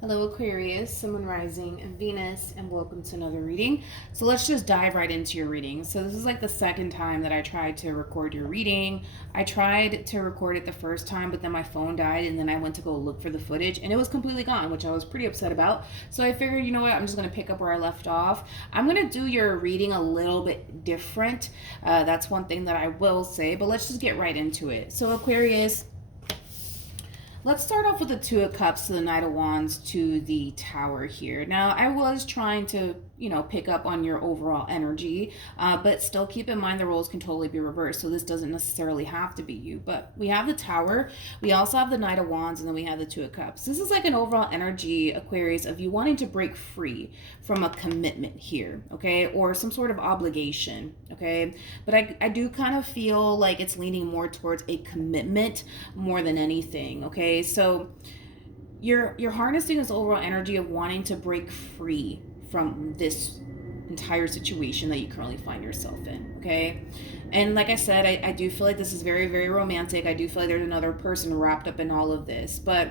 Hello Aquarius, Sun, Moon, Rising, and Venus, and welcome to another reading. So let's just dive right into your reading. So this is like the second time that I tried to record your reading. I tried to record it the first time, but then my phone died, and then I went to go look for the footage, and it was completely gone, which I was pretty upset about. So I figured, you know what, I'm just going to pick up where I left off. I'm going to do your reading a little bit different. That's one thing that I will say, but let's just get right into it. So Aquarius, let's start off with the Two of Cups to the Knight of Wands to the Tower here. Now, I was trying to, pick up on your overall energy, but still keep in mind the roles can totally be reversed. So this doesn't necessarily have to be you. But we have the Tower, we also have the Knight of Wands, and then we have the Two of Cups. This is like an overall energy, Aquarius, of you wanting to break free from a commitment here, okay? Or some sort of obligation, okay? But I do kind of feel like it's leaning more towards a commitment more than anything, okay? So you're harnessing this overall energy of wanting to break free from this entire situation that you currently find yourself in, okay? And like I said, I do feel like this is very, very romantic. I do feel like there's another person wrapped up in all of this, but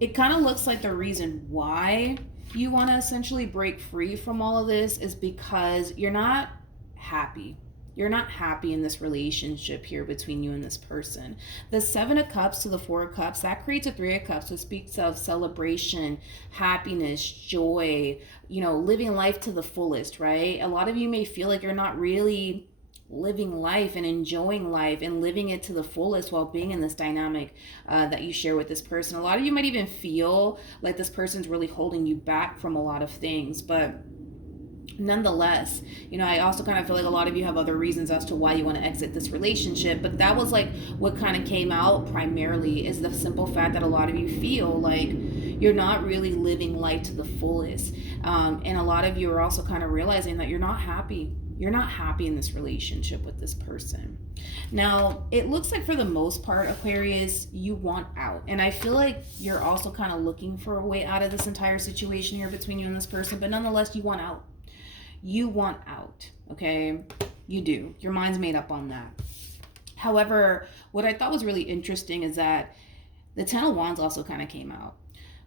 it kind of looks like the reason why you want to essentially break free from all of this is because you're not happy. You're not happy in this relationship here between you and this person. The Seven of Cups to the Four of Cups, that creates a Three of Cups, which speaks of celebration, happiness, joy, living life to the fullest, right? A lot of you may feel like you're not really living life and enjoying life and living it to the fullest while being in this dynamic that you share with this person. A lot of you might even feel like this person's really holding you back from a lot of things, but nonetheless, I also kind of feel like a lot of you have other reasons as to why you want to exit this relationship, but that was like what kind of came out primarily is the simple fact that a lot of you feel like you're not really living life to the fullest, and a lot of you are also kind of realizing that you're not happy in this relationship with this person. Now, it looks like for the most part, Aquarius, you want out. And I feel like you're also kind of looking for a way out of this entire situation here between you and this person, but nonetheless, you want out. You want out, okay? You do. Your mind's made up on that. However, what I thought was really interesting is that the Ten of Wands also kind of came out,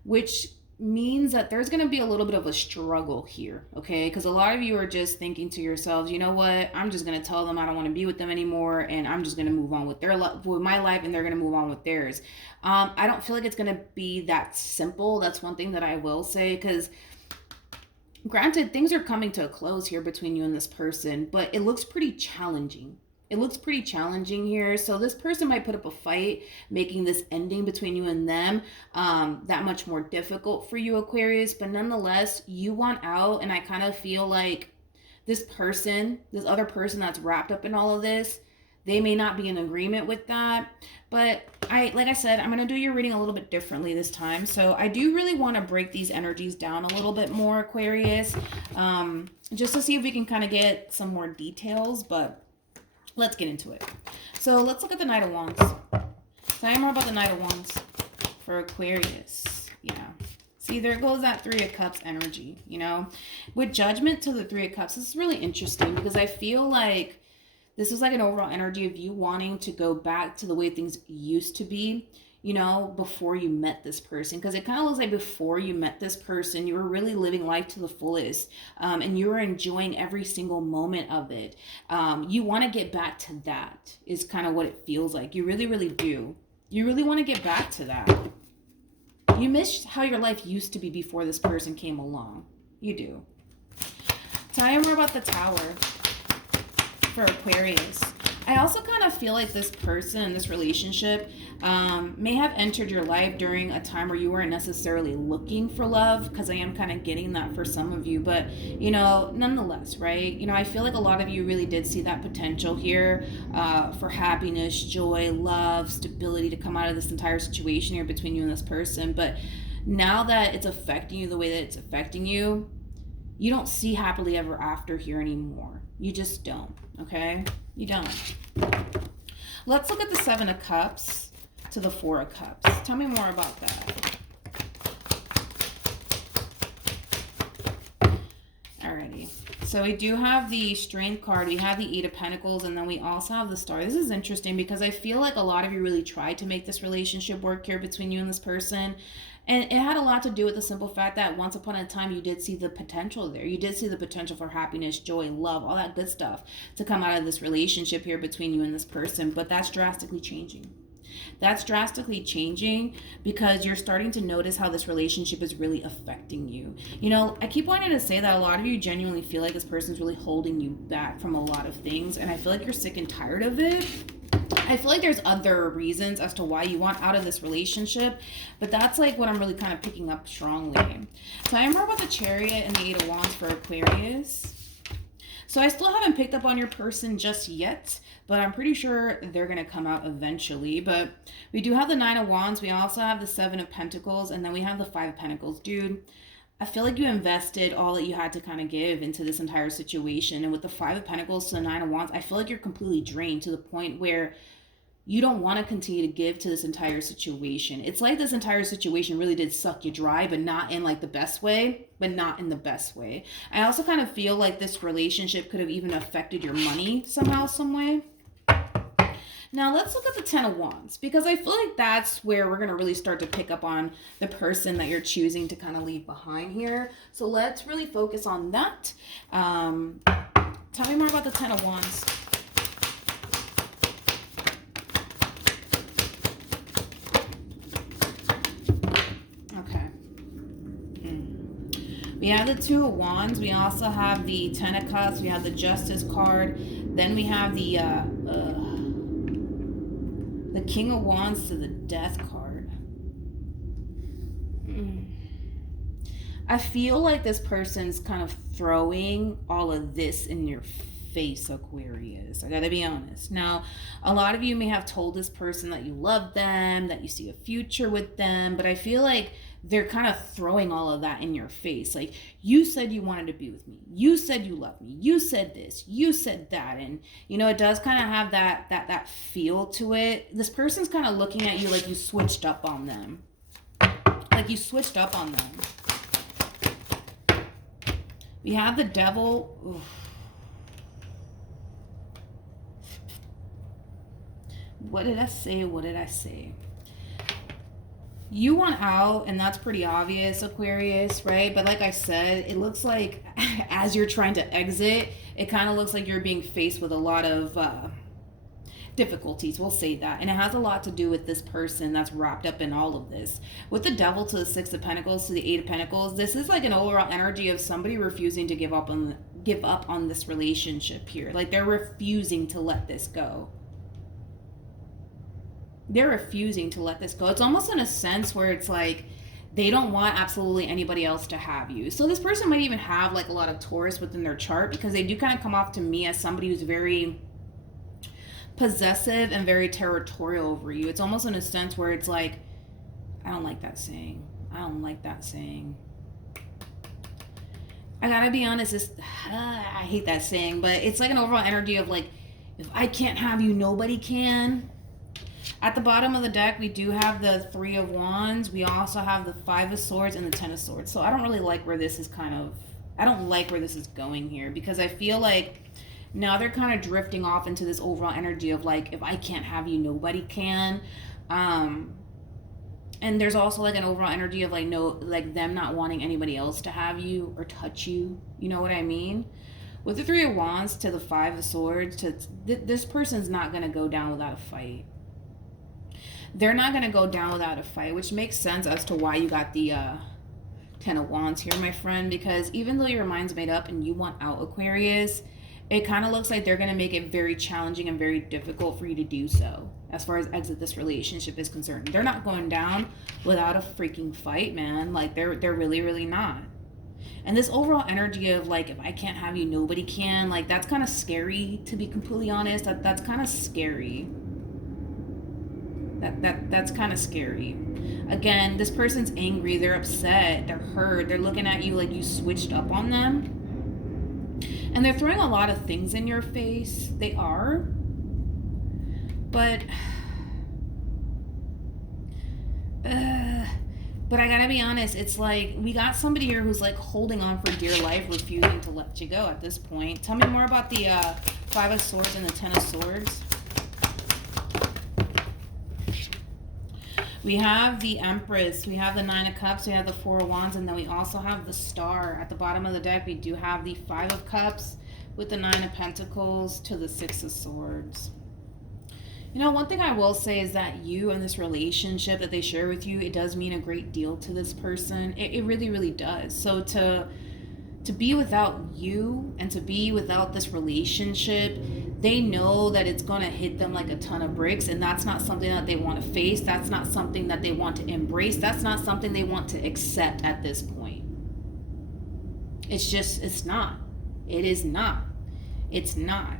which means that there's going to be a little bit of a struggle here, okay? Because a lot of you are just thinking to yourselves, you know what? I'm just going to tell them I don't want to be with them anymore, and I'm just going to move on with with my life, and they're going to move on with theirs. I don't feel like it's going to be that simple. That's one thing that I will say, because granted, things are coming to a close here between you and this person, but it looks pretty challenging. It looks pretty challenging here. So this person might put up a fight, making this ending between you and them that much more difficult for you, Aquarius. But nonetheless, you want out. And I kind of feel like this other person that's wrapped up in all of this, they may not be in agreement with that. But like I said, I'm going to do your reading a little bit differently this time. So I do really want to break these energies down a little bit more, Aquarius, just to see if we can kind of get some more details. But let's get into it. So let's look at the Knight of Wands. Tell me more about the Knight of Wands for Aquarius. Yeah. See, there goes that Three of Cups energy, With Judgment to the Three of Cups, this is really interesting because I feel like this is like an overall energy of you wanting to go back to the way things used to be, before you met this person. Because it kind of looks like before you met this person, you were really living life to the fullest, and you were enjoying every single moment of it. You want to get back to that is kind of what it feels like. You really, really do. You really want to get back to that. You miss how your life used to be before this person came along. You do. Tell me more about the Tower for Aquarius. I also kind of feel like this person in this relationship may have entered your life during a time where you weren't necessarily looking for love, because I am kind of getting that for some of you, but nonetheless, right? I feel like a lot of you really did see that potential here for happiness, joy, love, stability to come out of this entire situation here between you and this person. But now that it's affecting you the way that it's affecting you, you don't see happily ever after here anymore. You just don't, okay? You don't. Let's look at the Seven of Cups to the Four of Cups. Tell me more about that. Alrighty. So we do have the Strength card, we have the Eight of Pentacles, and then we also have the Star. This is interesting because I feel like a lot of you really tried to make this relationship work here between you and this person, And it had a lot to do with the simple fact that once upon a time you did see the potential there. You did see the potential for happiness, joy, love, all that good stuff to come out of this relationship here between you and this person. But that's drastically changing. That's drastically changing because you're starting to notice how this relationship is really affecting you. You know, I keep wanting to say that a lot of you genuinely feel like this person's really holding you back from a lot of things, and I feel like you're sick and tired of it. I feel like there's other reasons as to why you want out of this relationship, but that's like what I'm really kind of picking up strongly. So I am more about the Chariot and the Eight of Wands for Aquarius. So I still haven't picked up on your person just yet, but I'm pretty sure they're going to come out eventually. But we do have the Nine of Wands. We also have the Seven of Pentacles, and then we have the Five of Pentacles. Dude, I feel like you invested all that you had to kind of give into this entire situation. And with the Five of Pentacles to the Nine of Wands, I feel like you're completely drained to the point where you don't want to continue to give to this entire situation. It's like this entire situation really did suck you dry, but not in like the best way, I also kind of feel like this relationship could have even affected your money somehow, some way. Now let's look at the Ten of Wands, because I feel like that's where we're going to really start to pick up on the person that you're choosing to kind of leave behind here. So let's really focus on that. Tell me more about the Ten of Wands. We have the Two of Wands. We also have the Ten of Cups. We have the Justice card. Then we have the King of Wands to the Death card. I feel like this person's kind of throwing all of this in your face, Aquarius. I gotta be honest. Now, a lot of you may have told this person that you love them, that you see a future with them, but I feel like they're kind of throwing all of that in your face. Like, you said you wanted to be with me. You said you loved me. You said this. You said that. And, you know, it does kind of have that feel to it. This person's kind of looking at you like you switched up on them. Like you switched up on them. We have the Devil. Oof. What did I say? What did I say? You want out, and that's pretty obvious, Aquarius, right? But like I said, it looks like as you're trying to exit, it kind of looks like you're being faced with a lot of difficulties. We'll say that. And it has a lot to do with this person that's wrapped up in all of this. With the Devil to the Six of Pentacles to the Eight of Pentacles, this is like an overall energy of somebody refusing to give up on this relationship here. Like they're refusing to let this go. They're refusing to let this go. It's almost in a sense where it's like they don't want absolutely anybody else to have you. So this person might even have like a lot of Taurus within their chart, because they do kind of come off to me as somebody who's very possessive and very territorial over you. It's almost in a sense where it's like, I don't like that saying. I don't like that saying. I gotta be honest, I hate that saying, but it's like an overall energy of like, if I can't have you, nobody can. At the bottom of the deck, we do have the Three of Wands. We also have the Five of Swords and the Ten of Swords. So I don't really like where this is I don't like where this is going here, because I feel like now they're kind of drifting off into this overall energy of like, if I can't have you, nobody can. And there's also like an overall energy of like, no, like them not wanting anybody else to have you or touch you. You know what I mean? With the Three of Wands to the Five of Swords, this person's not going to go down without a fight. They're not going to go down without a fight, which makes sense as to why you got the Ten of Wands here, my friend, because even though your mind's made up and you want out, Aquarius, it kind of looks like they're going to make it very challenging and very difficult for you to do so as far as exit this relationship is concerned. They're not going down without a freaking fight, man. Like, they're really, really not. And this overall energy of like, if I can't have you, nobody can, like, that's kind of scary, to be completely honest. That's kind of scary. That's kind of scary. Again, this person's angry, they're upset, they're hurt, they're looking at you like you switched up on them. And they're throwing a lot of things in your face. They are. But I gotta be honest, it's like we got somebody here who's like holding on for dear life, refusing to let you go at this point. Tell me more about the Five of Swords and the Ten of Swords. We have the Empress, we have the Nine of Cups, we have the Four of Wands, and then we also have the Star. At the bottom of the deck, we do have the Five of Cups with the Nine of Pentacles to the Six of Swords. You know, one thing I will say is that you and this relationship that they share with you, it does mean a great deal to this person. It really, really does. So to be without you and to be without this relationship, they know that it's going to hit them like a ton of bricks, and that's not something that they want to face. That's not something that they want to embrace. That's not something they want to accept at this point. It's not. It is not. It's not.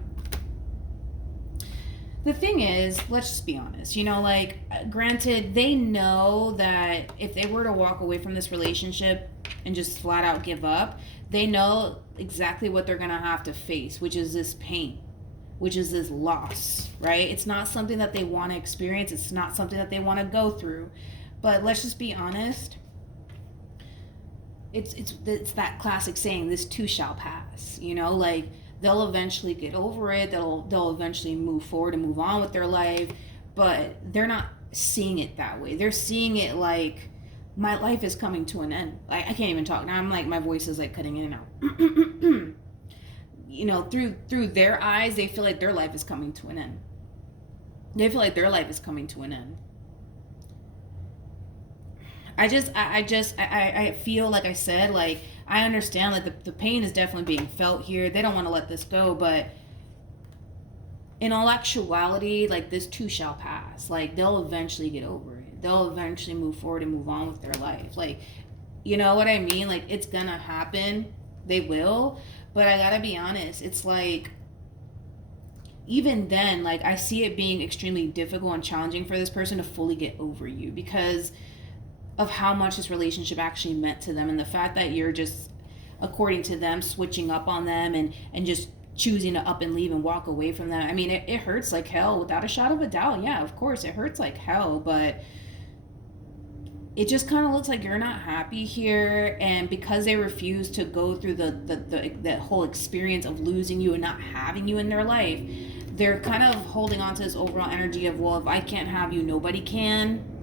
The thing is, let's just be honest, you know, like, granted, they know that if they were to walk away from this relationship and just flat out give up, they know exactly what they're going to have to face, which is this pain, which is this loss, right? It's not something that they want to experience. It's not something that they want to go through. But let's just be honest. It's that classic saying, this too shall pass, you know, like, they'll eventually get over it. They'll eventually move forward and move on with their life, but they're not seeing it that way. They're seeing it like, my life is coming to an end. I can't even talk now. I'm like, my voice is like cutting in and out. You know, through their eyes, they feel like their life is coming to an end. They feel like their life is coming to an end. I feel, like I said, like, I understand that the pain is definitely being felt here. They don't want to let this go, but in all actuality, like, this too shall pass. Like, they'll eventually get over it. They'll eventually move forward and move on with their life. Like, you know what I mean? Like, it's gonna happen. They will. But I gotta be honest, it's like, even then, like, I see it being extremely difficult and challenging for this person to fully get over you because of how much this relationship actually meant to them, and the fact that you're just, according to them, switching up on them and just choosing to up and leave and walk away from them. I mean, it hurts like hell, without a shadow of a doubt. Yeah, of course, it hurts like hell, but it just kind of looks like you're not happy here, and because they refuse to go through the whole experience of losing you and not having you in their life, they're kind of holding on to this overall energy of, well, if I can't have you, nobody can.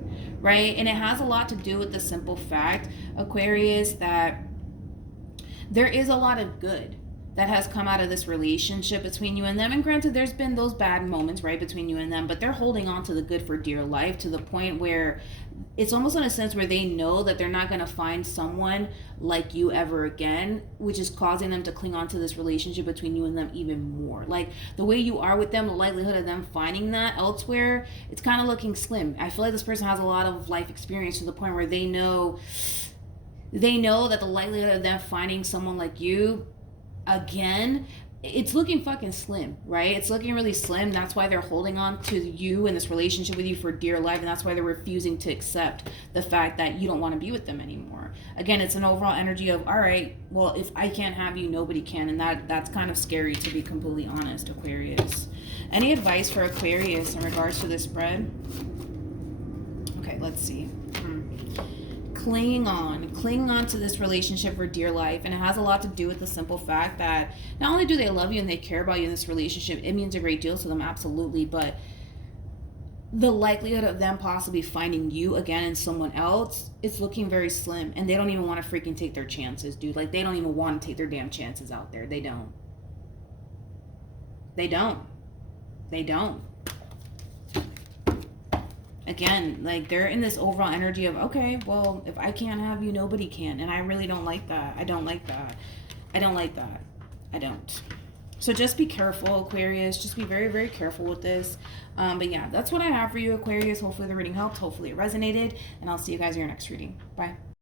Right? And it has a lot to do with the simple fact, Aquarius, that there is a lot of good that has come out of this relationship between you and them. And granted, there's been those bad moments, right, between you and them, but they're holding on to the good for dear life, to the point where it's almost in a sense where they know that they're not going to find someone like you ever again, which is causing them to cling on to this relationship between you and them even more. Like, the way you are with them, the likelihood of them finding that elsewhere, it's kind of looking slim. I feel like this person has a lot of life experience to the point where they know that the likelihood of them finding someone like you again, it's looking fucking slim, right? It's looking really slim. That's why they're holding on to you and this relationship with you for dear life, and that's why they're refusing to accept the fact that you don't want to be with them anymore. Again, it's an overall energy of, all right, well, if I can't have you, nobody can, and that's kind of scary, to be completely honest, Aquarius. Any advice for Aquarius in regards to this spread? Okay, let's see. Clinging on to this relationship for dear life, and it has a lot to do with the simple fact that not only do they love you and they care about you in this relationship, it means a great deal to them, absolutely, but the likelihood of them possibly finding you again in someone else, it's looking very slim, and they don't even want to freaking take their chances, dude. Like, they don't even want to take their damn chances out there. They don't. Again, like, they're in this overall energy of, okay, well, if I can't have you, nobody can. And I really don't like that. I don't. So just be careful, Aquarius. Just be very, very careful with this. But yeah, that's what I have for you, Aquarius. Hopefully the reading helped. Hopefully it resonated. And I'll see you guys in your next reading. Bye.